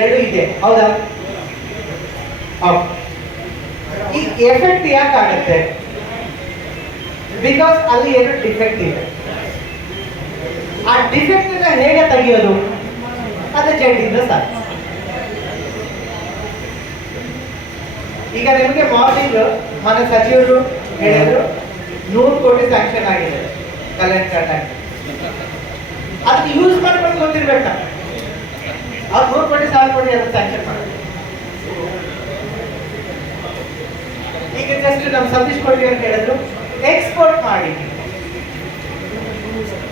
ಎರಡು ಇದೆ. ಹೌದಾ? ಈ ಎಫೆಕ್ಟ್ ಯಾಕೆ ಆಗುತ್ತೆ ಬಿಕಾಸ್ ಅಲ್ಲಿ ಎರಡು ಡಿಫೆಕ್ಟ್ ಇದೆ. ಆ ಡಿಫೆಕ್ಟ್ ಹೇಗೆ ತೆಗೆಯೋದು ಅದು ಜೆಂಡಿಂದ ಸಾಧ್ಯ. ಈಗ ನಿಮಗೆ ಮಾರ್ನಿಂಗ್ ಮನೆ ಸಚಿವರು ಹೇಳಿದ್ರು, ನೂರು ಕೋಟಿ ಸ್ಯಾಂಕ್ಷನ್ ಆಗಿದೆ ಕಲೆಕ್ಟ್ ಕಟ್ ಆಗಿ ಅದಕ್ಕೆ ಯೂಸ್ ಮಾಡ್ಕೊಂಡು ಗೊತ್ತಿರ್ಬೇಕ? ಅವ್ರು ನೂರು ಕೋಟಿ ಸಾವಿರ ಕೋಟಿ ಅಂತ ಸ್ಯಾಂಕ್ಷನ್ ಮಾಡಿ ಈಗ ಜಸ್ಟ್ ನಮ್ಮ ಸತೀಶ್ ಕೋಟಿ ಅಂತ ಹೇಳಿದ್ರು ಎಕ್ಸ್ಪೋರ್ಟ್ ಮಾಡಿ.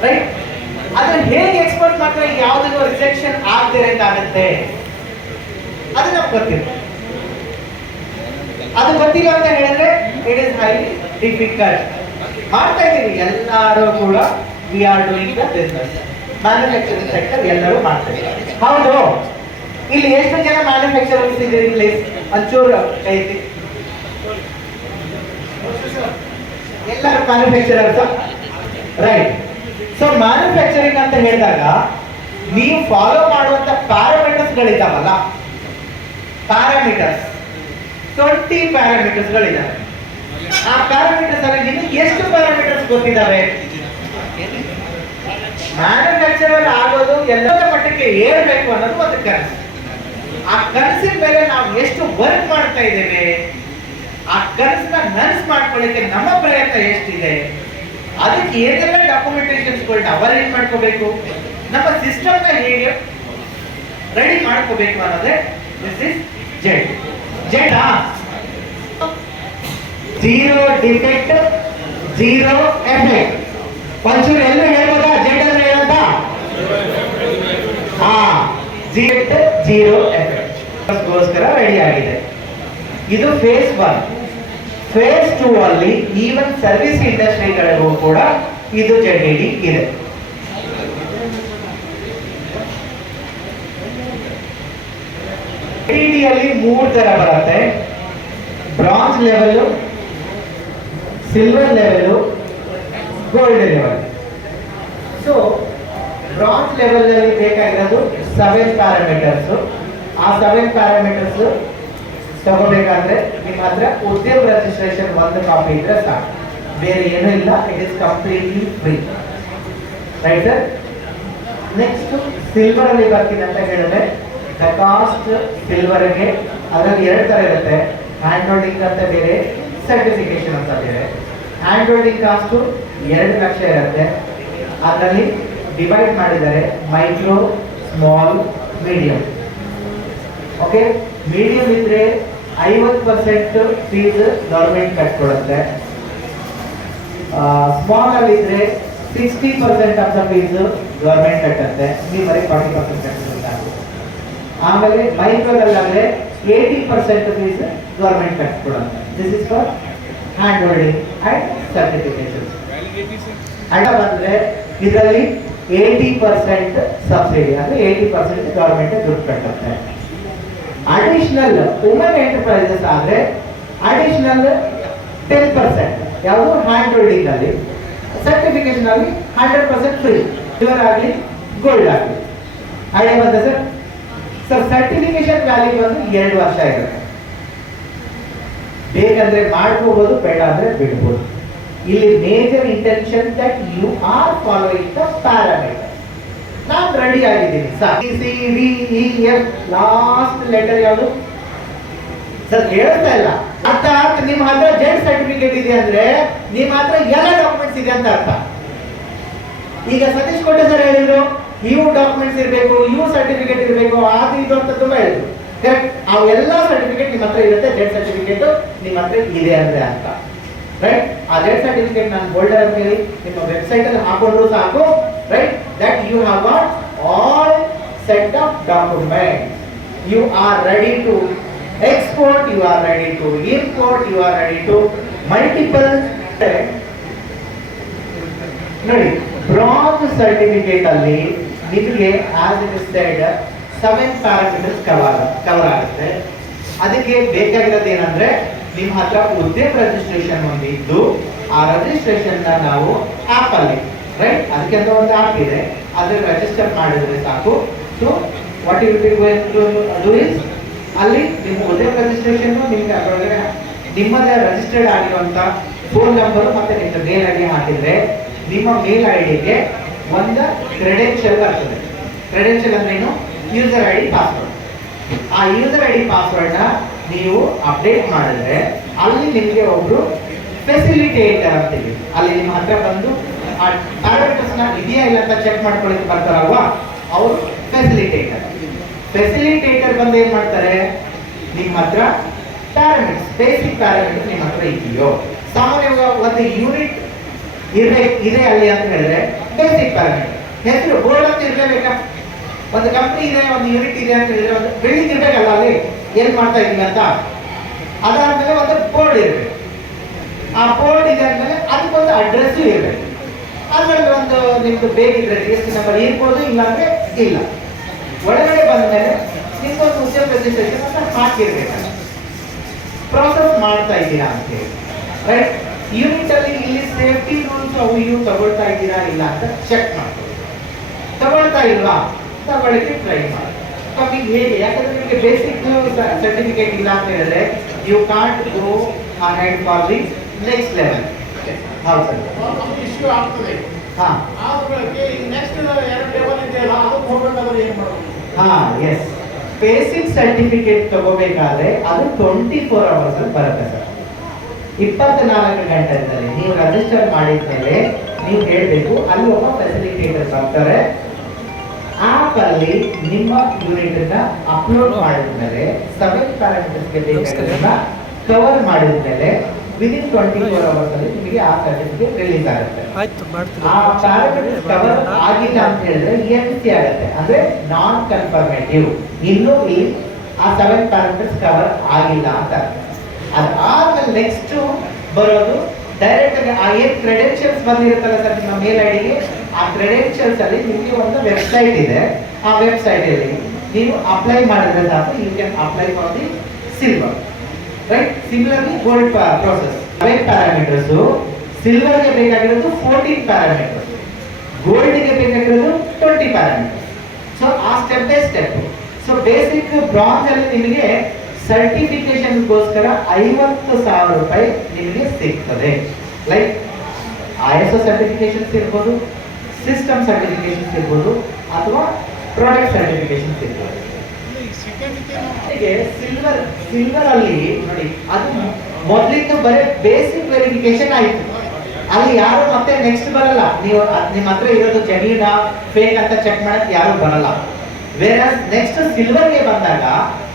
ರೈಟ್ ಆದ್ರೆ ಹೇಗೆ ಎಕ್ಸ್ಪೋರ್ಟ್ ಮಾಡಿದ್ರೆ ಯಾವ್ದಕ್ಕೂ ರಿಜೆಕ್ಷನ್ ಆಗದಿರಂಗಾಗುತ್ತೆ ಅದು ನಮ್ಗೆ ಗೊತ್ತಿಲ್ಲ. ಅದು ಗೊತ್ತಿಲ್ಲ ಅಂತ ಹೇಳಿದ್ರೆ ಇಟ್ ಇಸ್ ಹೈ ಡಿಫಿಕಲ್ಟ್ ಮಾಡ್ತಾ ಇದ್ದೀವಿ, ಎಲ್ಲರೂ ಕೂಡ we are doing the business manufacturing sector ಎಲ್ಲರೂ ಮಾಡ್ತಾರೆ. ಹೌದು. ಇಲ್ಲಿ ಎಷ್ಟು ಜನ ಮ್ಯಾನುಫ್ಯಾಕ್ಚರರ್ಸ್ ಇದ್ದೀರಿ ಪ್ಲೇಸ್ ಒಂಚೂರು ಐತಿ. ಎಲ್ಲರೂ ಮ್ಯಾನುಫ್ಯಾಕ್ಚರರ್ಸ್ ರೈಟ್ ಸೊ ಮ್ಯಾನುಫ್ಯಾಕ್ಚರಿಂಗ್ ಅಂತ ಹೇಳಿದಾಗ ನೀವು ಫಾಲೋ ಮಾಡುವಂತ ಪ್ಯಾರಾಮೀಟರ್ಸ್ ಗಳಿದಾವಲ್ಲ ಪ್ಯಾರಾಮೀಟರ್ಸ್ ಟ್ವೆಂಟಿ ಪ್ಯಾರಾಮೀಟರ್ಸ್ ಗಳಿದಾವೆ ಆ ಪ್ಯಾರಾಮೀಟರ್ಸ್ ಅಲ್ಲಿ ನಿಮಗೆ ಎಷ್ಟು ಪ್ಯಾರಾಮೀಟರ್ಸ್ ಗೊತ್ತಿದ್ದಾವೆ? ಮ್ಯಾನುಫ್ಯಾಕ್ಚರರ್ ಆಗೋದು ಎಲ್ಲರ ಮಟ್ಟಕ್ಕೆ ಏರ್ಬೇಕು ಅನ್ನೋದು ಒಂದು ಕನಸು. ಆ ಕನಸಿನ ಮೇಲೆ ನಾವು ಎಷ್ಟು ವರ್ಕ್ ಮಾಡ್ತಾ ಇದ್ದೇವೆ, ಆ ಕನಸನ್ನ ನನ್ಸ್ ಮಾಡ್ಕೊಳ್ಳಿಕ್ಕೆ ನಮ್ಮ ಪ್ರಯತ್ನ ಎಷ್ಟಿದೆ, ಅದಕ್ಕೆ ಏನೆಲ್ಲ ಡಾಕ್ಯುಮೆಂಟೇಶನ್ಸ್ಗಳನ್ನ ಅವರೇಂಜ್ ಮಾಡ್ಕೋಬೇಕು, ನಮ್ಮ ಸಿಸ್ಟಮ್ನ ಹೇಗೆ ರೆಡಿ ಮಾಡ್ಕೋಬೇಕು ಅನ್ನೋದೇ this is Z Z zero defect zero effect ಒಂಚೂರು ಎಲ್ಲ ಹೇಳ್ಬೋದಾ ಜೆಡ್ ಅಂದ್ರೆ ಏನಂತ ಹಾ ಜೆಡ್ ಜೀರೋ ಎಫೆಕ್ಟ್ಗೋಸ್ಕರ ರೆಡಿ ಆಗಿದೆ. ಇದು ಫೇಸ್ ಒನ್ ಫೇಸ್ ಟೂ ಅಲ್ಲಿ ಈವನ್ ಸರ್ವಿಸ್ ಇಂಡಸ್ಟ್ರಿಗಳಿಗೂ ಕೂಡ ಇದು ಜೆಡಿಡಿ ಇದೆ. ಅಲ್ಲಿ ಮೂರು ತರ ಬರುತ್ತೆ. Bronze level silver level gold level so bronze level ಬೇಕಾಗಿರೋದು ಸೆವೆನ್ ಪ್ಯಾರಾಮೀಟರ್ಸ್ ಆ ಸೆವೆನ್ ಪ್ಯಾರಾಮೀಟರ್ಸ್ ತಗೋಬೇಕಾದ್ರೆ ನಿಮ್ಮ ಹತ್ರ ಉದ್ಯಮ ರಿಜಿಸ್ಟ್ರೇಷನ್ ಒಂದು ಕಾಪಿ ಇದ್ರೆ ಸಾಕು. ಬೇರೆ ಏನೂ ಇಲ್ಲ it is completely free right sir next silver ಅಲ್ಲಿ ಬರ್ತೀನಿ ಅಂತ ಹೇಳಿದ್ರೆ ದ ಕಾಸ್ಟ್ ಸಿಲ್ವರ್ಗೆ ಅದರಲ್ಲಿ ಎರಡು ತರ ಇರುತ್ತೆ. ಹ್ಯಾಂಡ್ ಹೋಲ್ಡಿಂಗ್ ಅಂತ ಬೇರೆ ಸರ್ಟಿಫಿಕೇಶನ್ ಅಂತ ಬೇರೆ. ಹ್ಯಾಂಡ್ ಹೋಲ್ಡಿಂಗ್ ಕಾಸ್ಟು ಎರಡು ಲಕ್ಷ ಇರುತ್ತೆ. ಅದರಲ್ಲಿ ಡಿವೈಡ್ ಮಾಡಿದರೆ micro small medium okay medium ಇದ್ರೆ ಐವತ್ತು ಪರ್ಸೆಂಟ್ ಫೀಸ್ ಗೌರ್ಮೆಂಟ್ ಕಟ್ಕೊಡುತ್ತೆ ಸ್ಮಾಲ್ ಅಲ್ಲಿ ಇದ್ರೆ sixty percent of the fees government ಕಟ್ಟುತ್ತೆ. ನೀವು ಬರೀ ಫಾರ್ಟಿ ಪರ್ಸೆಂಟ್ ಕಟ್ಟಿದ್ರೆ ಆಮೇಲೆ ಮೈಕ್ರೋದಲ್ಲಾದ್ರೆ eighty percent fees government ಕಟ್ಕೊಡುತ್ತೆ this is for hand holding and certification ಅಡ್ಡ ಬಂದ್ರೆ ಇದರಲ್ಲಿ ಏಯ್ಟಿ ಪರ್ಸೆಂಟ್ ಸಬ್ಸಿಡಿ ಅಂದ್ರೆ ಏಯ್ಟಿ ಪರ್ಸೆಂಟ್ ಗೌರ್ಮೆಂಟ್ ದುಡ್ಡು ಕಟ್ಟುತ್ತೆ ಅಡಿಷನಲ್ ವುಮೆನ್ ಎಂಟರ್ಪ್ರೈಸಸ್ ಆದ್ರೆ ಅಡಿಷನಲ್ ಟೆನ್ ಪರ್ಸೆಂಟ್ ಯಾವುದು ಹ್ಯಾಂಡ್ ಹೋಲ್ಡಿಂಗ್ ಅಲ್ಲಿ? ಸರ್ಟಿಫಿಕೇಶನ್ ಅಲ್ಲಿ ಹಂಡ್ರೆಡ್ ಪರ್ಸೆಂಟ್ ಫ್ರೀ ಸಿಲ್ವರ್ ಆಗಲಿ ಗೋಲ್ಡ್ ಆಗಲಿ. ಹಳೆ ಬಂದ ಸರ್? ಸರ್ ಸರ್ಟಿಫಿಕೇಶನ್ ವ್ಯಾಲ್ಯೂ ಬಂದು ಎರಡು ವರ್ಷ ಇರುತ್ತೆ. ಬೇಕಂದ್ರೆ ಮಾಡ್ಕೋಬಹುದು ಬೇಡ ಅಂದ್ರೆ ಬಿಡ್ಬೋದು. ಇಲ್ಲಿ major intention that you are following the parameter ನಾನು ರೆಡಿ ಆಗಿದ್ದೀನಿ sir C E F last letter ಯಾವುದು? ಸರ್ ಹೇಳ್ತಾ ಇಲ್ಲ. ಅರ್ಥ ಅರ್ಥ ನಿಮ್ಮ ಹತ್ರ ಜೆಡ್ ಸರ್ಟಿಫಿಕೇಟ್ ಇದೆ ಅಂದ್ರೆ ನಿಮ್ಮ ಹತ್ರ ಎಲ್ಲ ಡಾಕ್ಯುಮೆಂಟ್ಸ್ ಇದೆ ಅಂತ ಅರ್ಥ. ಈಗ ಸತೀಶ್ ಕೋಟೆ ಸರ್ ಹೇಳಿದ್ರು, ಇವು ಡಾಕ್ಯುಮೆಂಟ್ಸ್ ಇರಬೇಕು, ಇವು ಸರ್ಟಿಫಿಕೇಟ್ ಇರಬೇಕು, ಅದು ಇದು ಅಂತ ತುಂಬಾ ಹೇಳಿದ್ರು. ಕರೆಕ್ಟ್ ಅವೆಲ್ಲ ಸರ್ಟಿಫಿಕೇಟ್ ನಿಮ್ಮ ಹತ್ರ ಇರುತ್ತೆ ಜೆಡ್ ಸರ್ಟಿಫಿಕೇಟ್ ನಿಮ್ಮ ಹತ್ರ ಇದೆ ಅಂದ್ರೆ ಅಂತ ರೈಟ್ ಆ ಜೆಡ್ ಸರ್ಟಿಫಿಕೇಟ್ ನಾನು ಬೋಲ್ಡರ್ ಅಂತ ಹೇಳಿ ನಿಮ್ಮ ವೆಬ್ಸೈಟ್ ಅಲ್ಲಿ ಹಾಕೊಂಡ್ರು ಸಾಕು. Right that you have got all set of document you are ready to export you are ready to import you are ready to multiple ನೋಡಿ ಬ್ರಾಂಜ್ ಸರ್ಟಿಫಿಕೇಟ್ ಅಲ್ಲಿ ನಿಮಗೆ as it side seven parameters cover cover ಆಗುತ್ತೆ. ಅದಕ್ಕೆ ಬೇಕಾಗಿರೋದು ಏನಂದ್ರೆ ನಿಮ್ಮ ಹತ್ರ ಉದ್ಯಮ ರಿಜಿಸ್ಟ್ರೇಷನ್ ಒಂದು ಇದ್ದು, ಆ ರಿಜಿಸ್ಟ್ರೇಷನ್ ನಾವು ಆಪ್ ಅಲ್ಲಿ ರೈಟ್ ಅದಕ್ಕೆ ಅಂತ ಒಂದು ಆಪ್ ಇದೆ. ಅದ್ರ ರಿಜಿಸ್ಟರ್ ಮಾಡಿದ್ರೆ ಸಾಕು. So what you be to ಅಲ್ಲಿ ನಿಮ್ಮ ಉದ್ಯೋಗ ರಿಜಿಸ್ಟ್ರೇಷನ್ ನಿಮ್ಗೆ ಅದರೊಳಗಡೆ ನಿಮ್ಮದೇ ರಿಜಿಸ್ಟರ್ಡ್ ಆಗಿರುವಂತ ಫೋನ್ ನಂಬರ್ ಮತ್ತೆ ನಿಮ್ಮ ಮೇಲ್ ಐ ಡಿ ಹಾಕಿದ್ರೆ, ನಿಮ್ಮ ಮೇಲ್ ಐ ಡಿಗೆ ಒಂದು ಕ್ರೆಡೆನ್ಷಿಯಲ್ ಬರ್ತದೆ. ಕ್ರೆಡೆನ್ಷಿಯಲ್ ಅಂದ್ರೆ ಯೂಸರ್ ಐ ಡಿ ಪಾಸ್ವರ್ಡ್ ಆ ಯೂಸರ್ ಐ ಡಿ ಪಾಸ್ವರ್ಡ್ನ ನೀವು ಅಪ್ಡೇಟ್ ಮಾಡಿದ್ರೆ ಅಲ್ಲಿ ನಿಮಗೆ ಒಬ್ರು ಫೆಸಿಲಿಟೇಟರ್ ಅಂತೀವಿ ಅಲ್ಲಿ ನಿಮ್ಮ ಹತ್ರ ಬಂದು, ಆ ಡೈರೆಕ್ಟರ್ಸ್ನ ಇದೆಯಾ ಇಲ್ಲ ಅಂತ ಚೆಕ್ ಮಾಡ್ಕೊಳ್ಳಿಕ್ಕೆ ಬರ್ತಾರಲ್ವಾ? ಅವರು ಫೆಸಿಲಿಟೇಟರ್ ಫೆಸಿಲಿಟೇಟರ್ ಬಂದು ಏನ್ ಮಾಡ್ತಾರೆ? ನಿಮ್ಮ ಹತ್ರ ಪ್ಯಾರಾಮೀಟರ್ಸ್ ಬೇಸಿಕ್ ಪ್ಯಾರಾಮೀಟರ್ ನಿಮ್ಮ ಹತ್ರ ಇದೆಯೋ. ಸಾಮಾನ್ಯವಾಗಿ ಒಂದು ಯೂನಿಟ್ ಇರ್ಬೇಕು ಇದೆ ಅಲ್ಲಿ ಅಂತ ಹೇಳಿದ್ರೆ ಬೇಸಿಕ್ ಪ್ಯಾರಾಮೀಟರ್ ಹೆಸರು ಬೋರ್ಡ್ ಅಂತ ಇರಲೇಬೇಕಾ? ಒಂದು ಕಂಪ್ನಿ ಇದೆ, ಒಂದು ಯೂನಿಟ್ ಇದೆ ಅಂತ ಹೇಳಿದ್ರೆ ಒಂದು ಬಿಲ್ಡಿಂಗ್ ಇರ್ಬೇಕಲ್ಲ ಅಲ್ಲಿ? ಏನ್ ಮಾಡ್ತಾ ಇದೀವಿ ಅಂತ? ಅದಾದ್ಮೇಲೆ ಒಂದು ಬೋರ್ಡ್ ಇರಬೇಕು. ಆ ಬೋರ್ಡ್ ಇದೆ ಅಂದ್ಮೇಲೆ ಅದಕ್ಕೊಂದು ಅಡ್ರೆಸ್ ಇರಬೇಕು. ಅದರಲ್ಲಿ ಒಂದು ನಿಮ್ದು ಬೇಕಿದ್ರೆ ಜಿ ಎಸ್ ಟಿ ನಂಬರ್ ಇರ್ಬೋದು, ಇಲ್ಲಾಂದ್ರೆ ಇಲ್ಲ. ಒಳಗಡೆ ಬಂದ್ಮೇಲೆ ನಿಮ್ಗೊಂದು ಉದ್ಯೋಗ ರಿಜಿಸ್ಟ್ರೇಷನ್ ಅಂತ ಹಾಕಿರ್ಬೇಕು. ಪ್ರಾಸೆಸ್ ಮಾಡ್ತಾ ಇದ್ದೀರಾ ಅಂತ ಹೇಳಿ. ರೈಟ್ ಯೂನಿಟ್ ಅಲ್ಲಿ ಇಲ್ಲಿ ಸೇಫ್ಟಿ ರೂಲ್ಸ್ ಅವು ಇವು ತಗೊಳ್ತಾ ಇದ್ದೀರಾ ಇಲ್ಲ ಅಂತ ಚೆಕ್ ಮಾಡ್ಕೊಳ್ಳಿ ತಗೊಳ್ತಾ ಇಲ್ವಾ? ತಗೊಳ್ಳಿಕ್ಕೆ ಟ್ರೈ ಮಾಡಿ. ನಮಗೆ ಹೇಗೆ? ಯಾಕಂದ್ರೆ ನಿಮಗೆ ಬೇಸಿಕ್ ಸರ್ಟಿಫಿಕೇಟ್ ಇಲ್ಲ ಅಂತ ಹೇಳಿದ್ರೆ you can't go ahead for the next level ಹೌದು ಸರ್. ಇಶ್ಯೂ ಆಗ್ತದೆ. ಹಾ. ನೆಕ್ಸ್ಟ್ ಎರಡು ಲೆವೆಲ್ ಇದೆಯಲ್ಲ ಅದು ಹೋಗ್ಬೇಕಾದ್ರೆ ಏನು ಮಾಡಬೇಕು ಹಾ ಎಸ್ ಬೇಸಿಕ್ ಸರ್ಟಿಫಿಕೇಟ್ ತಗೋಬೇಕಾದ್ರೆ ಅದು ಟ್ವೆಂಟಿ ಫೋರ್ ಅವರ್ಸ್ ಅಲ್ಲಿ ಬರುತ್ತೆ ಸರ್. ಇಪ್ಪತ್ನಾಲ್ಕು ಗಂಟೆದಲ್ಲಿ ನೀವು ರಿಜಿಸ್ಟರ್ ಮಾಡಿದ್ಮೇಲೆ ನೀವು ಹೇಳಬೇಕು ಅಲ್ಲಿ ಒಬ್ಬ ಫೆಸಿಲಿಟೇಟರ್ ಬರ್ತಾರೆ ಆಪ್ ಅಲ್ಲಿ ನಿಮ್ಮ ಯೂನಿಟ್ ಅನ್ನ ಅಪ್ಲೋಡ್ ಮಾಡಿದ್ಮೇಲೆ ಸೆವೆನ್ ಪ್ಯಾರಾಮೀಟರ್ಸ್ಗೆ ಬೇಕಾಗಿರೋದನ್ನ ಕವರ್ ಮಾಡಿದ್ಮೇಲೆ ವಿದಿನ್ ಟ್ವೆಂಟಿ ಫೋರ್ ಅವರ್ಸ್ ಅಲ್ಲಿ ನಿಮಗೆ ಆ ಸರ್ಟಿಫಿಕೇಟ್ ರಿಲೀಸ್ ಆಗುತ್ತೆ. ಆ ಪ್ಯಾರಾಮೀಟರ್ಸ್ ಕವರ್ ಆಗಿಲ್ಲ ಅಂತ ಹೇಳಿದ್ರೆ ಎನ್ ಸಿ ಆಗುತ್ತೆ. ಅಂದ್ರೆ ನಾನ್ ಕನ್ಫರ್ಮೇಟಿವ್ ಇನ್ನು ಇಲ್ಲಿ ಆ ಸೆವೆನ್ ಪ್ಯಾರಾಮೀಟರ್ಸ್ ಕವರ್ ಆಗಿಲ್ಲ ಅಂತ ಅದಾದ್ಮೇಲೆ ನೆಕ್ಸ್ಟ್ ಬರೋದು ಡೈರೆಕ್ಟ್ ಆಗಿ ಆ ಏನ್ ಕ್ರೆಡೆನ್ಷಿಯಲ್ಸ್ ಬಂದಿರುತ್ತಲ್ಲ ಸರ್ ನಿಮ್ಮ ಮೇಲ್ ಐಡಿಗೆ ಆ ಕ್ರೆಡೆನ್ಷಿಯಲ್ಸ್ ಅಲ್ಲಿ ನಿಮಗೆ ಒಂದು ವೆಬ್ಸೈಟ್ ಇದೆ. ಆ ವೆಬ್ಸೈಟ್ ಅಲ್ಲಿ ನೀವು ಅಪ್ಲೈ ಮಾಡಿದ್ರೆ ಸಾಕು you can apply for the silver right similarly gold process web parameters ಸಿಲ್ವರ್ಗೆ ಬೇಕಾಗಿರೋದು ಫೋರ್ಟೀನ್ ಪ್ಯಾರಾಮೀಟರ್ಸ್ ಗೋಲ್ಡ್ಗೆ ಬೇಕಾಗಿರೋದು ಟ್ವೆಂಟಿ ಪ್ಯಾರಾಮೀಟರ್ಸ್ ಸೊ ಆ step by step so basic bronze ಅಲ್ಲಿ ನಿಮಗೆ ಸರ್ಟಿಫಿಕೇಶನ್ಗೋಸ್ಕರ ಐವತ್ತು ಸಾವಿರ ರೂಪಾಯಿ ನಿಮಗೆ ಸಿಗ್ತದೆ. Like I S O certifications ಇರ್ಬೋದು ಸಿಸ್ಟಮ್ ಸರ್ಟಿಫಿಕೇಶನ್ಸ್ ಇರ್ಬೋದು ಅಥವಾ ಪ್ರಾಡಕ್ಟ್ ಸರ್ಟಿಫಿಕೇಶನ್ಸ್ ಇರ್ಬೋದು. ಸಿಲ್ವರ್ ಸಿಲ್ವರ್ ಅಲ್ಲಿ ನೋಡಿ ಅದು ಮೊದಲಿಂದ ಬರೀ ಬೇಸಿಕ್ ವೆರಿಫಿಕೇಶನ್ ಆಯಿತು. ಅಲ್ಲಿ ಯಾರು ಮತ್ತೆ ನೆಕ್ಸ್ಟ್ ಬರಲ್ಲ. ನೀವು ನಿಮ್ಮ ಹತ್ರ ಇರೋದು ಜಮೀನ ಫೇಕ್ ಅಂತ ಚೆಕ್ ಮಾಡಕ್ಕೆ ಯಾರು ಬರಲ್ಲ. ಬೇರೆ ನೆಕ್ಸ್ಟ್ ಸಿಲ್ವರ್ಗೆ ಬಂದಾಗ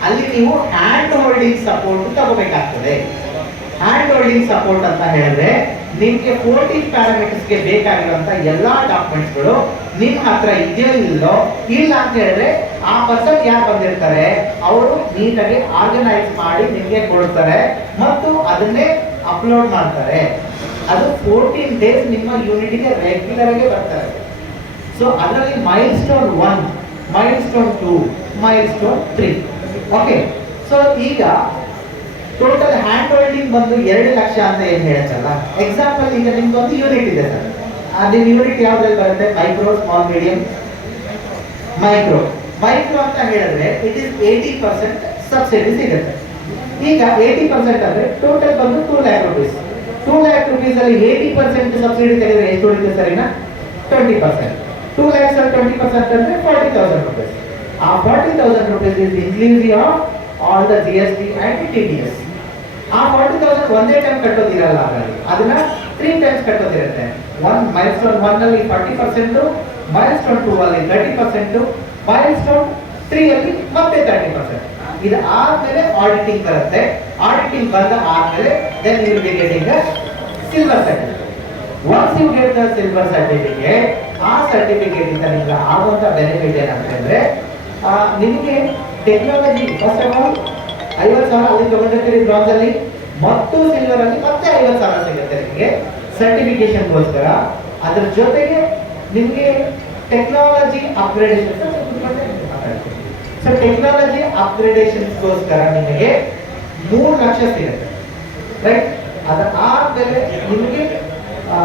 ಅಲ್ಲಿ ನೀವು ಹ್ಯಾಂಡ್ ಹೋಲ್ಡಿಂಗ್ ಸಪೋರ್ಟ್ ತಗೋಬೇಕಾಗ್ತದೆ. ಹ್ಯಾಂಡ್ ಹೋಲ್ಡಿಂಗ್ ಸಪೋರ್ಟ್ ಅಂತ ಹೇಳಿದ್ರೆ ನಿಮ್ಗೆ ಫೋರ್ಟೀನ್ ಪ್ಯಾರಾಮೀಟರ್ಸ್ಗೆ ಬೇಕಾಗಿರುವಂತ ಎಲ್ಲಾ ಡಾಕ್ಯುಮೆಂಟ್ಸ್ಗಳು ನಿಮ್ಮ ಹತ್ರ ಇದೆಯೋ ಇಲ್ಲೋ ಇಲ್ಲ ಅಂತ ಹೇಳಿದ್ರೆ ಆ ಪರ್ಸನ್ ಯಾರು ಬಂದಿರ್ತಾರೆ? ಅವರು ನೀಟಾಗಿ ಆರ್ಗನೈಸ್ ಮಾಡಿ ನಿಮ್ಗೆ ಕೊಡ್ತಾರೆ ಮತ್ತು ಅದನ್ನೇ ಅಪ್ಲೋಡ್ ಮಾಡ್ತಾರೆ. ಅದು ಫೋರ್ಟೀನ್ ಡೇಸ್ ನಿಮ್ಮ ಯೂನಿಟಿಗೆ ರೆಗ್ಯುಲರ್ ಆಗಿ ಬರ್ತಾರೆ. ಸೊ ಅದರಲ್ಲಿ milestone one milestone two milestone three okay so ಈಗ ಟೋಟಲ್ ಹ್ಯಾಂಡ್ ಹೋಲ್ಡಿಂಗ್ ಬಂದು ಎರಡು ಲಕ್ಷ ಅಂತ ಏನ್ ಹೇಳುತ್ತಲ್ಲ ಎಕ್ಸಾಂಪಲ್ ಈಗ ನಿಮ್ದು ಒಂದು ಯೂನಿಟ್ ಇದೆ ಸರ್. ನಿಮ್ಮ ಯೂನಿಟ್ ಯಾವ್ದ್ರಲ್ಲಿ ಬರುತ್ತೆ? Micro small medium micro micro ಅಂತ ಹೇಳಿದ್ರೆ it is eighty percent subsidy ಸಿಗುತ್ತೆ. ಈಗ ಏಯ್ಟಿ ಪರ್ಸೆಂಟ್ ಅಂದ್ರೆ ಟೋಟಲ್ ಬಂದು two lakh rupees two lakh rupees ಅಲ್ಲಿ ಏಯ್ಟಿ ಪರ್ಸೆಂಟ್ ಸಬ್ಸಿಡಿ ತೆಗೆದ್ರೆ ಎಷ್ಟು ಉಳಿತು ಸರಿನಾ ಟ್ವೆಂಟಿ ಪರ್ಸೆಂಟ್ ಟೂ ಲ್ಯಾಕ್ಸ್ ಅಲ್ಲಿ ಟ್ವೆಂಟಿ ಪರ್ಸೆಂಟ್ ಅಂದ್ರೆ ಫಾರ್ಟಿ ತೌಸಂಡ್ ರುಪೀಸ್ ಆ forty thousand rupees is inclusive of all the G S T and T D S ಆ forty thousand ಒಂದೇ ಟೈಮ್ ಕಟ್ಟೋದಿರಲ್ಲ ಅದರಲ್ಲಿ ಅದನ್ನ ತ್ರೀ ಟೈಮ್ಸ್ ಕಟ್ಟೋದಿರುತ್ತೆ. ಒನ್ ಮೈಲ್ ಸ್ಟೋನ್ ಒನ್ ಅಲ್ಲಿ forty percent milestone two ಅಲ್ಲಿ thirty percent milestone three ಅಲ್ಲಿ ಮತ್ತೆ thirty percent ಇದು ಆದ್ಮೇಲೆ ಆಡಿಟಿಂಗ್ ಬರುತ್ತೆ. ಆಡಿಟಿಂಗ್ ಬಂದ ಆದ್ಮೇಲೆ then you be getting silver certificate once you get the silver certificate ಆ ಸರ್ಟಿಫಿಕೇಟ್ ಇಂದ ನಿಮ್ಗೆ ಆಗುವಂತ ಬೆನಿಫಿಟ್ ಏನಂತಂದ್ರೆ ನಿಮಗೆ ಟೆಕ್ನಾಲಜಿ ಫಸ್ಟ್ ಆಫ್ ಆಲ್ ಐವತ್ತು ಸಾವಿರ ಅಲ್ಲಿ ತಗೊಂಡಿರ್ತೀರಿ ಬ್ರಾಂಜ್ ಅಲ್ಲಿ ಮತ್ತು ಸಿಲ್ವರ್ ಅಲ್ಲಿ ಮತ್ತೆ ಐವತ್ತು ಸಾವಿರ ಸಿಗುತ್ತೆ ನಿಮಗೆ. ಸರ್ಟಿಫಿಕೇಶನ್ಗೋಸ್ಕರ ಅದರ ಜೊತೆಗೆ ನಿಮಗೆ ಟೆಕ್ನಾಲಜಿ ಅಪ್ಗ್ರೇಡೇಷನ್ ಸೊ ಟೆಕ್ನಾಲಜಿ ಅಪ್ಗ್ರೇಡೇಷನ್ಗೋಸ್ಕರ ನಿಮಗೆ ಮೂರು ಲಕ್ಷ ಸಿಗುತ್ತೆ. ರೈಟ್ ಅದಾದ್ಮೇಲೆ ನಿಮಗೆ ಆ,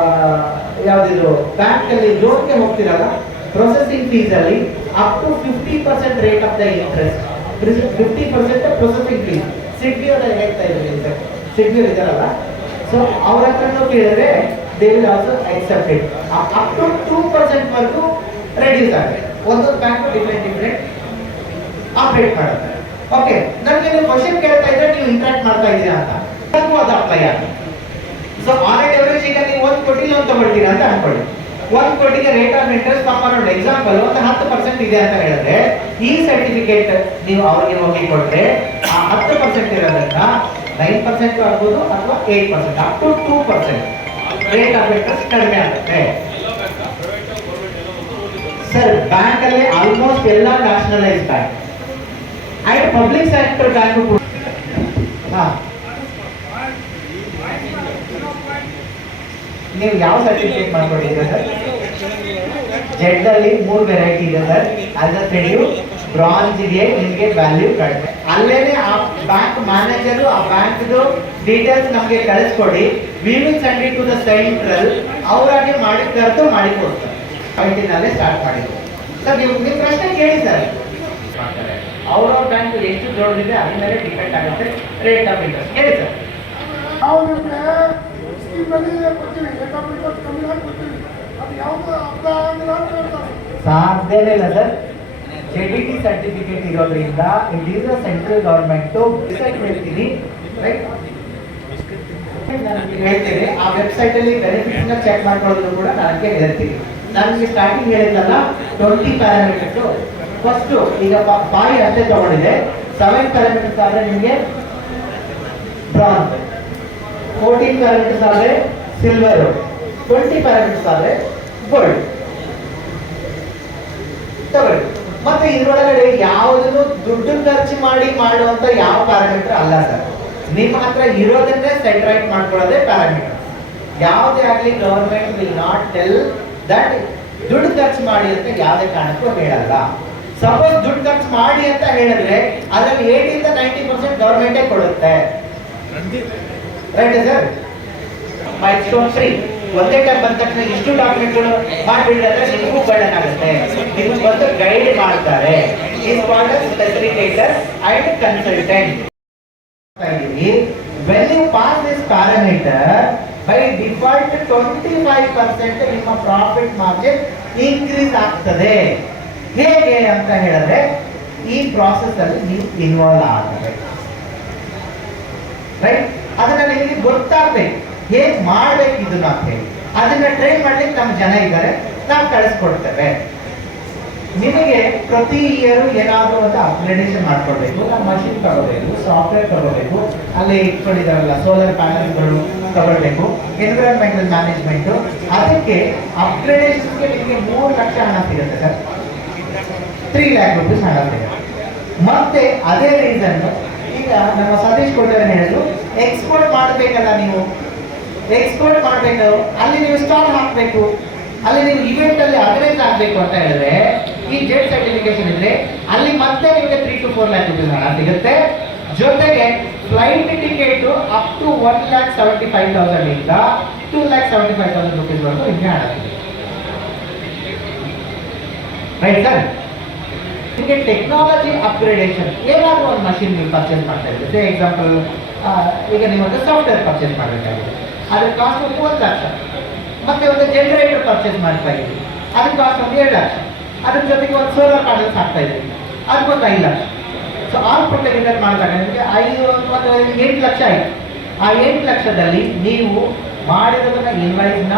ಯಾವ್ದಿದು ಬ್ಯಾಂಕ್ ಅಲ್ಲಿ ಲೋನ್ಗೆ ಹೋಗ್ತಿರಲ್ಲ ಪ್ರೊಸೆಸಿಂಗ್ ಫೀಸ್ ಅಲ್ಲಿ up to fifty percent rate of the interest fifty percent processing fees SIDBI ಅವರ ಹೇಳ್ತಾ ಇದ್ದಾರೆ ಸರ್? ಸಿಡ್ಬಿ ಅವ್ರು ಇದ್ದಾರಲ್ಲ ಸೊ ಅವ್ರ ಹತ್ರನೂ ಕೇಳಿದ್ರೆ they will also accept it up to two percent ವರೆಗೂ ರೆಡ್ಯೂಸ್ ಆಗುತ್ತೆ. ಒಂದೊಂದು ಬ್ಯಾಂಕ್ ಡಿಫ್ರೆಂಟ್ ಡಿಫ್ರೆಂಟ್ ಆಪರೇಟ್ ಮಾಡುತ್ತೆ. ಓಕೆ ನನಗೆ ನೀವು ಕ್ವಶನ್ ಕೇಳ್ತಾ ಇದ್ರೆ ನೀವು ಇಂಟ್ರಾಕ್ಟ್ ಮಾಡ್ತಾ ಇದ್ದೀರಾ ಅಂತ. ಅದು ಆಗುತ್ತೆ. ಸೊ ಆನ್ ಎಟ್ ಎವರೇಜ್ ಈಗ ನೀವು ಒಂದು ಕೋಟಿ ಲೋನ್ ತಗೊಳ್ತೀರಾ ಅಂತ ಅನ್ಕೊಳ್ಳಿ. ಒಂದು ಕೋಟಿಗೆ rate of interest compound example ಒಂದು ಹತ್ತು ಪರ್ಸೆಂಟ್ ಇದೆ ಅಂತ ಹೇಳಿದ್ರೆ, ಈ ಸರ್ಟಿಫಿಕೇಟ್ ನೀವು ಅವರಿಗೆ ಹೋಗಿ ಕೊಟ್ಟರೆ ಆ ಹತ್ತು ಪರ್ಸೆಂಟ್ ಇರೋದ್ರಿಂದ ನೈನ್ ಪರ್ಸೆಂಟ್ ಆಗ್ಬೋದು ಅಥವಾ eight percent up to two percent rate of interest ಕಡಿಮೆ ಆಗುತ್ತೆ. ಸರ್ ಬ್ಯಾಂಕ್ ಅಲ್ಲಿ ಆಲ್ಮೋಸ್ಟ್ ಎಲ್ಲ nationalise bank and public sector bank ಕೂಡ ಹಾ. ನೀವು ಯಾವ ಸರ್ಟಿಫಿಕೇಟ್ ಮಾಡ್ಕೊಂಡಿದ್ದೀರಾ ಸರ್ ಜೆಡ್ ಅಲ್ಲಿ ಮೂರು ವೆರೈಟಿ ಇದೆ ಸರ್ ಅದನ್ನ ತಿಳಿಯು ಬ್ರಾಂಜ್ ಇದೆ ನಿಮಗೆ ವ್ಯಾಲ್ಯೂ ಕಡಿಮೆ. ಅಲ್ಲೇನೆ ಆ ಬ್ಯಾಂಕ್ ಮ್ಯಾನೇಜರು ಆ ಬ್ಯಾಂಕ್ದು ಡೀಟೇಲ್ಸ್ ನಮಗೆ ಕಳಿಸ್ಕೊಡಿ. We will send it to the central ಅವರಾಗಿ ಮಾಡಿ ಕರೆದು ಮಾಡಿ ಕೊಡ್ತಾರೆ ಪಾಯಿಂಟಿನಲ್ಲೇ ಸ್ಟಾರ್ಟ್ ಮಾಡಿದ್ರು ಸರ್ ನೀವು ನಿಮ್ಮ ಪ್ರಶ್ನೆ ಕೇಳಿ ಸರ್ ಅವ್ರವ್ರ ಬ್ಯಾಂಕ್ ಎಷ್ಟು ದೊಡ್ಡದಿದೆ ಅದ್ರ ಮೇಲೆ ಡಿಪೆಂಡ್ ಆಗುತ್ತೆ. ರೇಟ್ ಆಫ್ ಇಂಟ್ರೆಸ್ಟ್ ಹೇಳಿ ಸರ್ ಸಾಧ್ಯನೇ ಇಲ್ಲ ಸರ್. ಜೆಡಿಟಿ ಸರ್ಟಿಫಿಕೇಟ್ ಇರೋದ್ರಿಂದ it is a central government website ಹೇಳ್ತೀನಿ. ರೈಟ್ ಆ ವೆಬ್ಸೈಟ್ ಅಲ್ಲಿ ಬೆನಿಫಿಟ್ಸ್ನ ಚೆಕ್ ಮಾಡ್ಕೊಳ್ಳೋದು ಕೂಡ ನನಗೆ ಹೇಳ್ತೀನಿ. ನನಗೆ ಸ್ಟಾರ್ಟಿಂಗ್ ಹೇಳಿದ್ದಲ್ಲ ಟ್ವೆಂಟಿ ಪ್ಯಾರಾಮೀಟರ್ಸ್ ಫಸ್ಟ್ ಈಗ ಬಾಯಿ ಅಷ್ಟೇ ತಗೊಂಡಿದೆ. ಸೆವೆನ್ ಪ್ಯಾರಾಮೀಟರ್ಸ್ ಆದರೆ ನಿಮಗೆ ಬ್ರಾಂಜ್ ಫೋರ್ಟೀನ್ ಪ್ಯಾರಾಮೀಟರ್ಸ್ ಆದ್ರೆ ಸಿಲ್ವರ್ ಟ್ವೆಂಟಿ ಪ್ಯಾರಾಮೀಟರ್ಸ್ ಆದ್ರೆ ಗೋಲ್ಡ್ ತಗೊಳ್ಳಿ. ಮತ್ತೆ ಇದರೊಳಗಡೆ ಯಾವುದನ್ನು ದುಡ್ಡು ಖರ್ಚು ಮಾಡಿ ಮಾಡುವಂತ ಯಾವ ಪ್ಯಾರಾಮೀಟರ್ ಅಲ್ಲ ಸರ್ ನಿಮ್ಮ ಹತ್ರ ಇರೋದನ್ನೇ ಸೆಟ್ ರೈಟ್ ಮಾಡ್ಕೊಳ್ಳೋದೇ ಪ್ಯಾರಾಮೀಟರ್ ಯಾವುದೇ ಆಗಲಿ government will not tell that ದುಡ್ಡು ಖರ್ಚು ಮಾಡಿ ಅಂತ ಯಾವುದೇ ಕಾರಣಕ್ಕೂ ಹೇಳಲ್ಲ. ಸಪೋಸ್ ದುಡ್ಡು ಖರ್ಚು ಮಾಡಿ ಅಂತ ಹೇಳಿದ್ರೆ, ಅದರಲ್ಲಿ ಏಟಿಂದ ನೈಂಟಿ ಪರ್ಸೆಂಟ್ ಗವರ್ಮೆಂಟೇ ಕೊಡುತ್ತೆ. Right sir milestone free ಒಂದೇ ಟೈಮ್ ಬಂದ ತಕ್ಷಣ ಇಷ್ಟು ಡಾಕ್ಯುಮೆಂಟ್ಗಳು ಮಾಡಿಬಿಡಿದ್ರೆ ನಿಮಗೂ ಬರ್ಡನ್ ಆಗುತ್ತೆ ನಿಮ್ಗೆ ಬಂದು ಗೈಡ್ ಮಾಡ್ತಾರೆ. Is called facilitator and consultant when you pass this parameter by default twenty five percent ನಿಮ್ಮ ಪ್ರಾಫಿಟ್ ಮಾರ್ಜಿನ್ ಇನ್ಕ್ರೀಸ್ ಆಗ್ತದೆ. ಹೇಗೆ ಅಂತ ಹೇಳಿದ್ರೆ, ಈ ಪ್ರಾಸೆಸ್ ಅಲ್ಲಿ ನೀವು ಇನ್ವಾಲ್ವ್ ಆಗಬೇಕು. ರೈಟ್ ಅದನ್ನ ನಿಮಗೆ ಗೊತ್ತಾಗ್ಬೇಕು. ಹೇಗ್ ಮಾಡ್ಬೇಕು ಇದನ್ನ ಅಂತ ಹೇಳಿ. ಅದನ್ನ ಟ್ರೈನ್ ಮಾಡ್ಲಿಕ್ಕೆ ನಮ್ಮ ಜನ ಇದ್ದಾರೆ ನಾವು ಕಳಿಸ್ಕೊಡ್ತೇವೆ. ನಿಮಗೆ ಪ್ರತಿ ಇಯರ್ ಏನಾದರೂ ಒಂದು ಅಪ್ಗ್ರೇಡೇಷನ್ ಮಾಡ್ಕೊಳ್ಬೇಕು ನಾವು ಮಷಿನ್ ತಗೋಬೇಕು ಸಾಫ್ಟ್ವೇರ್ ತಗೋಬೇಕು ಅಲ್ಲಿ ಇಟ್ಕೊಂಡಿದಾರಲ್ಲ ಸೋಲಾರ್ ಪ್ಯಾನಲ್ಗಳು ತಗೊಳ್ಬೇಕು. ಎನ್ವಿರಾನ್ಮೆಂಟಲ್ ಮ್ಯಾನೇಜ್ಮೆಂಟ್ ಅದಕ್ಕೆ ಅಪ್ಗ್ರೇಡೇಷನ್ಗೆ ನಿಮಗೆ ಮೂರು ಲಕ್ಷ ಹಣ ಸಿಗುತ್ತೆ ಸರ್. ತ್ರೀ ಲ್ಯಾಕ್ ರುಪೀಸ್ ಹಣ ಸಿಗುತ್ತೆ. ಮತ್ತೆ ಅದೇ ರೀಸನ್ ಈಗ ನಮ್ಮ ಸತೀಶ್ ಕೊಟ್ಟರೆ ಹೇಳಿದ್ರು ಎಕ್ಸ್ಪೋರ್ಟ್ ಮಾಡಬೇಕಲ್ಲ ನೀವು. ಎಕ್ಸ್ಪೋರ್ಟ್ ಮಾಡಬೇಕು. ಅಲ್ಲಿ ನೀವು ಸ್ಟಾಲ್ ಹಾಕಬೇಕು. ಅಲ್ಲಿ ನೀವು ಇವೆಂಟ್ ಅಲ್ಲಿ ಅಗ್ರೇಜ್ ಆಗಬೇಕು ಅಂತ ಹೇಳಿದ್ರೆ, ಈ ಜೆಡ್ ಸರ್ಟಿಫಿಕೇಶನ್ ಇದ್ರೆ ಅಲ್ಲಿ ಮತ್ತೆ ನಿಮಗೆ three to four lakh rupees ಹಣ ಸಿಗುತ್ತೆ. ಜೊತೆಗೆ flight ticket up to one lakh seventy five thousand ಇಂದ two lakh seventy five thousand rupees ವರೆಗೂ ನಿಮಗೆ ಹಣ ಸಿಗುತ್ತೆ. ರೈಟ್ ನಿಮಗೆ ಟೆಕ್ನಾಲಜಿ ಅಪ್ಗ್ರೇಡೇಷನ್ ಏನಾದರೂ ಒಂದು ಮಷಿನ್ ನೀವು ಪರ್ಚೇಸ್ ಮಾಡ್ತಾ ಇದ್ದೀರಿ? ಎಕ್ಸಾಂಪಲ್ ಈಗ ನೀವು ಒಂದು ಸಾಫ್ಟ್ವೇರ್ ಪರ್ಚೇಸ್ ಮಾಡಬೇಕಾಗಿದೆ. ಅದ್ರ ಕಾಸ್ಟ್ ಒಂದು ಒಂದು ಲಕ್ಷ. ಮತ್ತೆ ಒಂದು ಜನರೇಟರ್ ಪರ್ಚೇಸ್ ಮಾಡ್ತಾ ಇದ್ದೀವಿ ಅದಕ್ಕೆ ಕಾಸ್ಟ್ ಒಂದು ಎರಡು ಲಕ್ಷ. ಅದ್ರ ಜೊತೆಗೆ ಒಂದು ಸೋಲಾರ್ ಪ್ಯಾನಲ್ಸ್ ಹಾಕ್ತಾ ಇದ್ದೀವಿ ಅದಕ್ಕೊಂದು ಐದು ಲಕ್ಷ. ಸೊ ಆಲ್ ಇಂಟರ್ ಮಾಡಿದಾಗ ನಿಮಗೆ ಐದು, ಒಂದು ಎಂಟು ಲಕ್ಷ ಆಯಿತು. ಆ ಎಂಟು ಲಕ್ಷದಲ್ಲಿ ನೀವು ಮಾಡಿರೋದನ್ನ ಇನ್ವೈಸ್ನ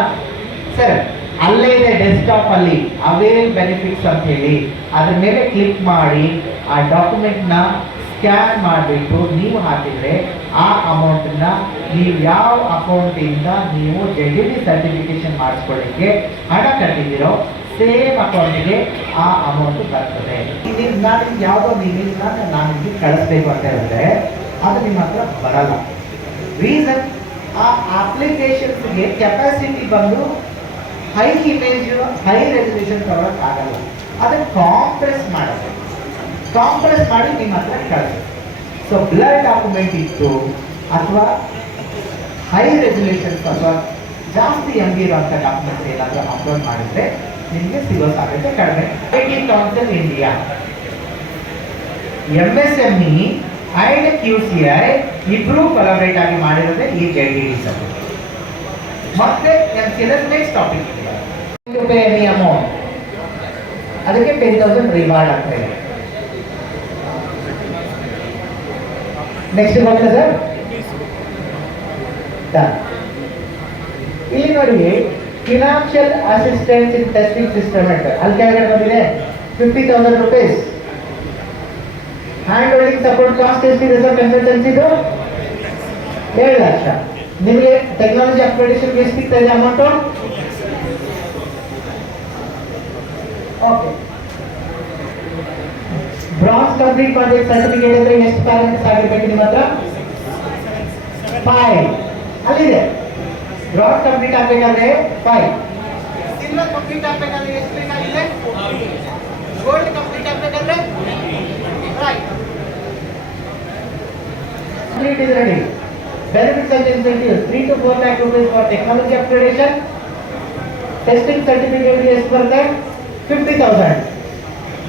ಸರ್, ಅಲ್ಲೇ ಇದೆ ಡೆಸ್ಕ್ಟಾಪ್ ಅಲ್ಲಿ ಅವೇಲ್ ಬೆನಿಫಿಟ್ಸ್ ಅಂತ ಹೇಳಿ ಅದ್ರ ಮೇಲೆ ಕ್ಲಿಕ್ ಮಾಡಿ ಆ ಡಾಕ್ಯುಮೆಂಟ್ನ ಸ್ಕ್ಯಾನ್ ಮಾಡಿಬಿಟ್ಟು ನೀವು ಹಾಕಿದರೆ ಆ ಅಮೌಂಟನ್ನ ನೀವು ಯಾವ ಅಕೌಂಟಿಂದ ನೀವು ಜೆಡಿಟಿ ಸರ್ಟಿಫಿಕೇಶನ್ ಮಾಡಿಸ್ಕೊಳ್ಳಿಕ್ಕೆ ಹಣ ಕಟ್ಟಿದ್ದೀರೋ ಸೇಮ್ ಅಕೌಂಟಿಗೆ ಆ ಅಮೌಂಟ್ ಬರ್ತದೆ. ಇಲ್ಲಿ ನಾನು ನಿಮ್ಗೆ ಯಾವುದೋ ನಿಮಿಷನ ನಾನು ಇಲ್ಲಿ ಕಳಿಸ್ಬೇಕು ಅಂತ ಹೇಳಿದ್ರೆ ಅದು ನಿಮ್ಮ ಹತ್ರ ಬರಲ್ಲ. ರೀಸನ್ ಆ ಅಪ್ಲಿಕೇಶನ್ಸ್ಗೆ ಕೆಪಾಸಿಟಿ ಬಂದು ಹೈ ಇಮೇಜ್ ಹೈ ರೆಸಲ್ಯೂಷನ್ ತಗೊಳಕ್ಕಾಗಲ್ಲ ಅದನ್ನು ಕಾಂಪ್ರೆಸ್ ಮಾಡೋದು. ಕಾಂಪ್ರೆಸ್ ಮಾಡಿ ನಿಮ್ಮ ಹತ್ರ ಕಳಿಸಿ. ಸೊ ಬ್ಲರ್ ಡಾಕ್ಯುಮೆಂಟ್ ಇತ್ತು, ಅಥವಾ ಹೈ ರೆಸಲ್ಯೂಷನ್ ಅಥವಾ ಜಾಸ್ತಿ ಇರುವಂಥ ಡಾಕ್ಯುಮೆಂಟ್ಸ್ ಏನಾದರೂ ಅಪ್ಲೋಡ್ ಮಾಡಿದ್ರೆ ನಿಮಗೆ ಸಿಗೋ ಸಾಧ್ಯತೆ ಕಡಿಮೆ. I T council India M S M E and Q C I ಇಬ್ಬರೂ ಕೊಲಾಬ್ರೇಟ್ ಆಗಿ ಮಾಡಿರೋದೇ ಈ ಜೆ ಡಿ ಡಿ ಮತ್ತೆ ನೆಕ್ಸ್ಟ್ ಟಾಪಿಕ್ ರೂಪಾಯಿ ಎನಿ ಅಮೌಂಟ್ ಅದಕ್ಕೆ ಟೆನ್ ತೌಸಂಡ್ ರಿವಾರ್ಡ್ ಅಂತ ಇದೆ ನೆಕ್ಸ್ಟ್ ಬರ್ತದೆ ಸರ್ Done. ಇಲ್ಲಿ ನೋಡಿ financial assistance in testing system ಅಂತ ಅಲ್ಲಿ ಕೆಳಗಡೆ ಬಂದಿದೆ fifty thousand rupees hand holding support cost ಎಷ್ಟಿದೆ ಸರ್ ಕನ್ಸಲ್ಟೆನ್ಸಿದು ಏಳು ಲಕ್ಷ. ನಿಮಗೆ ಟೆಕ್ನಾಲಜಿ ಅಪ್ಗ್ರೇಡೇಷನ್ಗೆ ಎಷ್ಟು ಸಿಗ್ತಾ ಇದೆ ಅಮೌಂಟು ಓಕೆ ಬ್ರಾನ್ಸ್ ಕಂಪ್ಲೀಟ್ ಮಾಡಬೇಕು ಸರ್ಟಿಫಿಕೇಟ್ ಅಂದ್ರೆ ಎಷ್ಟು ಪ್ಯಾರೆಂಟ್ಸ್ ಆಗಿರ್ಬೇಕು ನಿಮ್ಮ ಹತ್ರ ಫೈವ್ ಅಲ್ಲಿದೆ ಬ್ರಾಡ್ ಕಂಪ್ಲೀಟ್ ಆಗ್ಬೇಕಾದ್ರೆ ಫೈವ್ ಸಿಲ್ವರ್ ಕಂಪ್ಲೀಟ್ ಆಗ್ಬೇಕಾದ್ರೆ ಎಷ್ಟು ಬೇಕಾಗಿದೆ ಗೋಲ್ಡ್ ಕಂಪ್ಲೀಟ್ ಆಗ್ಬೇಕಾದ್ರೆ right complete is ready. Benefits and incentives, three to four lakh rupees for technology upgradation. Testing certificate ಎಷ್ಟು ಬರುತ್ತೆ fifty thousand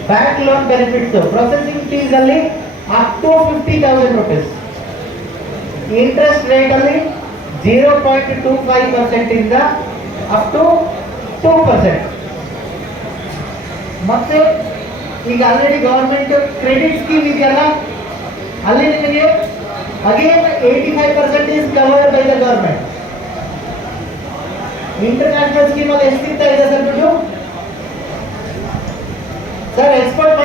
Bank loan benefits processing fees ಅಲ್ಲಿ up to fifty thousand rupees interest rate ಅಲ್ಲಿ zero point two five percent ಇಂದ up to two percent ಮತ್ತೆ ಈಗ already government credit scheme ಇದೆಯಲ್ಲ, ಅಲ್ಲಿ ನಿಮಗೆ again eighty five percent is covered by the government international scheme ಅಲ್ಲಿ ಎಷ್ಟು ಸಿಗ್ತಾ ಇದೆ ಸರ್ ದುಡ್ಡು ಸರ್ ಎಕ್ಸ್ಪೋರ್ಟ್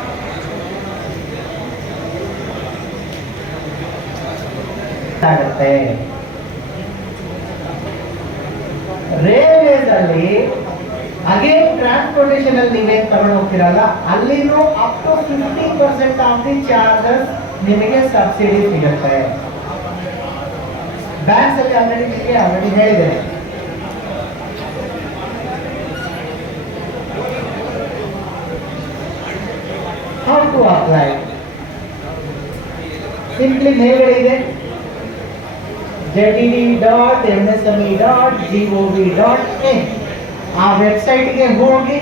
ಆಗುತ್ತೆ ರೈಲ್ವೇಸ್ ಅಲ್ಲಿ ಅಗೇನ್ ಟ್ರಾನ್ಸ್ಪೋರ್ಟೇಷನ್ ಅಲ್ಲಿ ನೀವೇನ್ ತಗೊಂಡು ಹೋಗ್ತಿರಲ್ಲ ಅಲ್ಲಿನೂ up to fifty percent of the charges ನಿಮಗೆ ಸಬ್ಸಿಡಿ ಸಿಗುತ್ತೆ ಬ್ಯಾಂಕ್ಸ್ ಅಲ್ಲಿ ಆಲ್ರೆಡಿ ನಿಮಗೆ ಆಲ್ರೆಡಿ ಹೇಳಿದೆ ಹೌ ಟು ಅಪ್ಲೈ ಸಿಂಪ್ಲಿ ಮೇಲ್ಗಡೆ ಇದೆ ZED dot M S M E dot G O V dot in ಆ ವೆಬ್ಸೈಟ್ಗೆ ಹೋಗಿ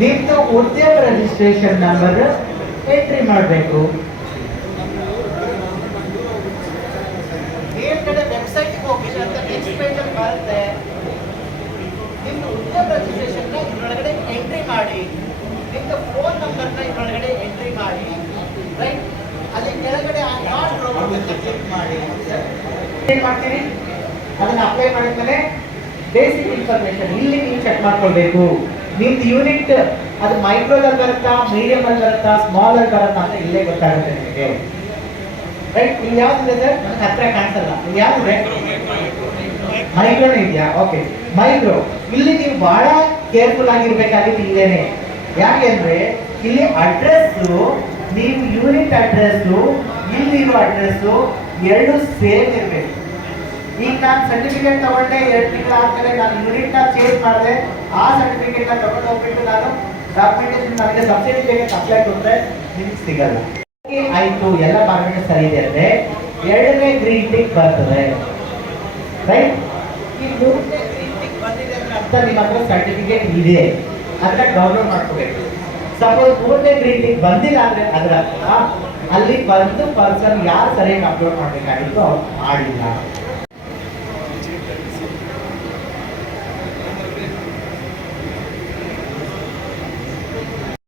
ನಿಮ್ಮದು ಉದ್ಯೋಗ ರಿಜಿಸ್ಟ್ರೇಷನ್ ನಂಬರ್ ಎಂಟ್ರಿ ಮಾಡಬೇಕು. ಮೇಲ್ಗಡೆ ವೆಬ್ಸೈಟ್ಗೆ ಹೋಗಿ ಅಂತ ನೆಕ್ಸ್ಟ್ ಪೇಜಲ್ಲಿ ಬರುತ್ತೆ. ನಿಮ್ಮದು ಉದ್ಯೋಗ ರಿಜಿಸ್ಟ್ರೇಷನ್ನ ಇದರೊಳಗಡೆ ಎಂಟ್ರಿ ಮಾಡಿ. ನಿಮ್ಮದು ಫೋನ್ ನಂಬರ್ನ ಇದರೊಳಗಡೆ ಎಂಟ್ರಿ ಮಾಡಿ. ರೈಟ್ ಅಲ್ಲಿ ಕೆಳಗಡೆ ಆ ಡಾಟ್ ಕ್ಲಿಕ್ ಮಾಡಿ. ಏನು ಮಾಡ್ತೀನಿ ಅದನ್ನ ಅಪ್ಲೈ ಮಾಡಿದ್ಮೇಲೆ ಬೇಸಿಕ್ ಇನ್ಫಾರ್ಮೇಶನ್ ಇಲ್ಲಿ ನೀವು ಚೆಕ್ ಮಾಡ್ಕೊಳ್ಬೇಕು. ನಿಮ್ದು ಯೂನಿಟ್ ಅದು ಮೈಕ್ರೋದಲ್ಲಿ ಬರುತ್ತಾ ಮೀಡಿಯಂ ಅಲ್ಲಿ ಬರುತ್ತಾ ಸ್ಮಾಲ್ ಅಲ್ಲಿ ಬರುತ್ತಾ ಅಂತ ಇಲ್ಲೇ ಗೊತ್ತಾಗುತ್ತೆ ನಿಮಗೆ. ರೈಟ್ ಇಲ್ಲಿ ಯಾವ್ದಿದೆ ಸರ್? ನನಗೆ ಹತ್ರ ಕಾಣಿಸಲ್ಲ. ಇಲ್ಲಿ ಯಾವ್ದಿದೆ ಮೈಕ್ರೋನೇ ಇದೆಯಾ? ಓಕೆ ಮೈಕ್ರೋ ಇಲ್ಲಿ ನೀವು ಬಹಳ ಕೇರ್ಫುಲ್ ಆಗಿರ್ಬೇಕಾಗಿತ್ತು ಇಲ್ಲೇನೆ. ಯಾಕೆಂದ್ರೆ ಇಲ್ಲಿ ಅಡ್ರೆಸ್ ನೀವು ಯೂನಿಟ್ ಅಡ್ರೆಸ್ ಇಲ್ಲಿರೋ ಅಡ್ರೆಸ್ ಎರಡು ಸೇಮ್ ಇರಬೇಕು. ಈಗ ನಾನು ಸರ್ಟಿಫಿಕೇಟ್ ತಗೊಂಡೆ, ಎರಡು ತಿಂಗಳ ಆದ್ಮೇಲೆ ನಾನು ಯೂನಿಟ್ನ ಚೇಂಜ್ ಮಾಡಿದೆ. ಆ ಸರ್ಟಿಫಿಕೇಟ್ನ ತಗೊಂಡು ಹೋಗ್ಬಿಟ್ಟು ನಾನು ಡಾಕ್ಯುಮೆಂಟೇಶನ್ ನನಗೆ ಸಬ್ಸಿಡಿ ಬೇಗ ಅಪ್ಲೈ ಕೊಟ್ಟರೆ ನಿಮ್ಗೆ ಸಿಗಲ್ಲ. ಆಯ್ತು, ಎಲ್ಲ ಪಾರ್ಮೆಂಟ್ ಸರಿ ಇದೆ ಅಂದ್ರೆ ಎರಡನೇ ಗ್ರೀನ್ ಟಿಕ್ ಬರ್ತದೆ. ರೈಟ್ ಈ ಮೂರನೇ ಗ್ರೀನ್ ಬಂದಿದೆ ಅಂದ್ರೆ ನಿಮ್ಮ ಹತ್ರ ಸರ್ಟಿಫಿಕೇಟ್ ಇದೆ ಅದನ್ನ ಡೌನ್ಲೋಡ್ ಮಾಡ್ಕೋಬೇಕು. ಸಪೋಸ್ ಮೂರನೇ ಗ್ರೀನ್ ಟಿಕ್ ಬಂದಿಲ್ಲ ಅಂದ್ರೆ ಅದರ ಅಲ್ಲಿ ಬಂದು ಪರ್ಸನ್ ಯಾರು ಸರಿಯಾಗಿ ಅಪ್ಲೋಡ್ ಮಾಡ್ಬೇಕಾಗಿತ್ತು ಅವ್ರು ಮಾಡಿಲ್ಲ.